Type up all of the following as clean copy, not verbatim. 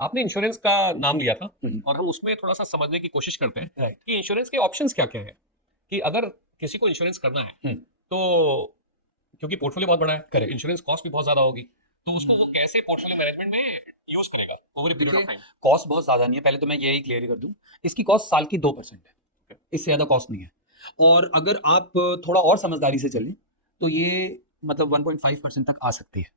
आपने इंश्योरेंस का नाम लिया था और हम उसमें थोड़ा सा समझने की कोशिश करते हैं राइट कि इंश्योरेंस के ऑप्शंस क्या क्या है, कि अगर किसी को इंश्योरेंस करना है तो क्योंकि पोर्टफोलियो बहुत बड़ा है, करेक्ट इंश्योरेंस कॉस्ट भी बहुत ज्यादा होगी, तो उसको वो कैसे पोर्टफोलियो मैनेजमेंट में यूज करेगा ओवर ए पीरियड ऑफ देखिए टाइम। कॉस्ट बहुत ज़्यादा नहीं है, पहले तो मैं यही क्लियर कर दूं, इसकी कॉस्ट साल की 2% है, इससे ज़्यादा कॉस्ट नहीं है। और अगर आप थोड़ा और समझदारी से चलें तो ये मतलब 1.5% तक आ सकती है,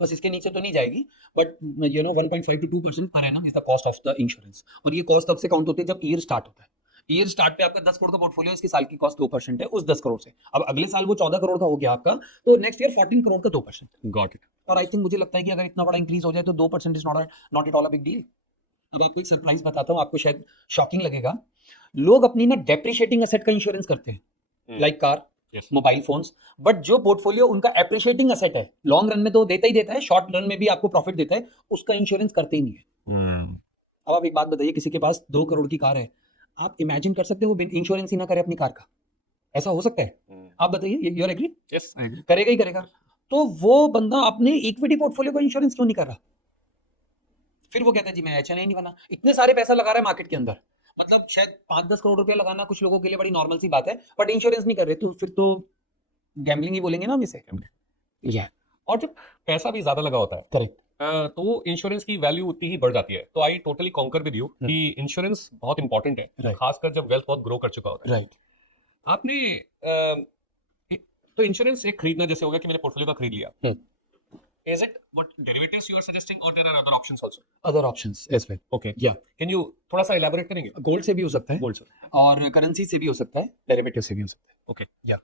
बस इसके नीचे तो नहीं जाएगी, but 1.5 to 2% per annum is the cost of the insurance. और ये कॉस्ट तब से काउंट होती है जब ईयर स्टार्ट होता है। ईयर स्टार्ट पे आपका 10 करोड़ का पोर्टफोलियो, इसकी साल की कॉस्ट 2% है उस 10 करोड़ से। अब अगले साल वो 14 करोड़ का हो गया आपका, तो नेक्स्ट ईयर 14 करोड़ का 2%। Got it. और आई थिंक मुझे लगता है कि अगर इतना बड़ा इंक्रीज हो जाए तो 2% is not at all a big deal. अब आपको एक सरप्राइज बताता हूँ, आपको शायद शॉकिंग लगेगा। लोग अपनी ना डेप्रिशिएटिंग एसेट का इंश्योरेंस करते हैं, like car, yes. Mobile phones. But जो पोर्टफोलियो उनका एप्रिशिएटिंग एसेट है, लॉन्ग रन में तो देता ही देता है, शॉर्ट रन में भी आपको प्रॉफिट देता है, उसका इंश्योरेंस करते ही नहीं है। अब आप एक बात बताइए, किसी के पास 2 करोड़ की कार है, आप इमेजिन कर सकते हैं वो इंश्योरेंस ही ना करे अपनी कार का? ऐसा हो सकता है? आप बताइए, यू आर एग्री? यस। करेगा ही करेगा। तो वो बंदा अपने इक्विटी पोर्टफोलियो का इंश्योरेंस क्यों नहीं कर रहा? फिर वो कहता है जी मैं एच नहीं बना। इतने सारे पैसा लगा रहा है मार्केट के अंदर, मतलब शायद 5-10 करोड़ रुपया लगाना कुछ लोगों के लिए बड़ी नॉर्मल सी बात है, बट इंश्योरेंस नहीं कर रहे, तो फिर तो गैम्बलिंग ही बोलेंगे ना हम इसे। या और जब पैसा भी ज्यादा लगा होता है करेक्ट। तो इंश्योरेंस की वैल्यू उतनी ही बढ़ जाती है। तो I totally conquer with you कि इंश्योरेंस बहुत इंपॉर्टेंट है, Right. खासकर जब वेल्थ बहुत ग्रो कर चुका होता है। राइट। आपने तो इंश्योरेंस एक खरीदना जैसे होगा कि मैंने पोर्टफोलियो का खरीद लिया, is it what derivatives you are suggesting और there are other options also? Other options as well. Okay, या कैन यू थोड़ा सा इलैबोरेट करेंगे? गोल्ड से भी हो सकता है, गोल्ड सर। और करेंसी से भी हो सकता है, डेरिवेटिव से भी हो सकता है। ओके। या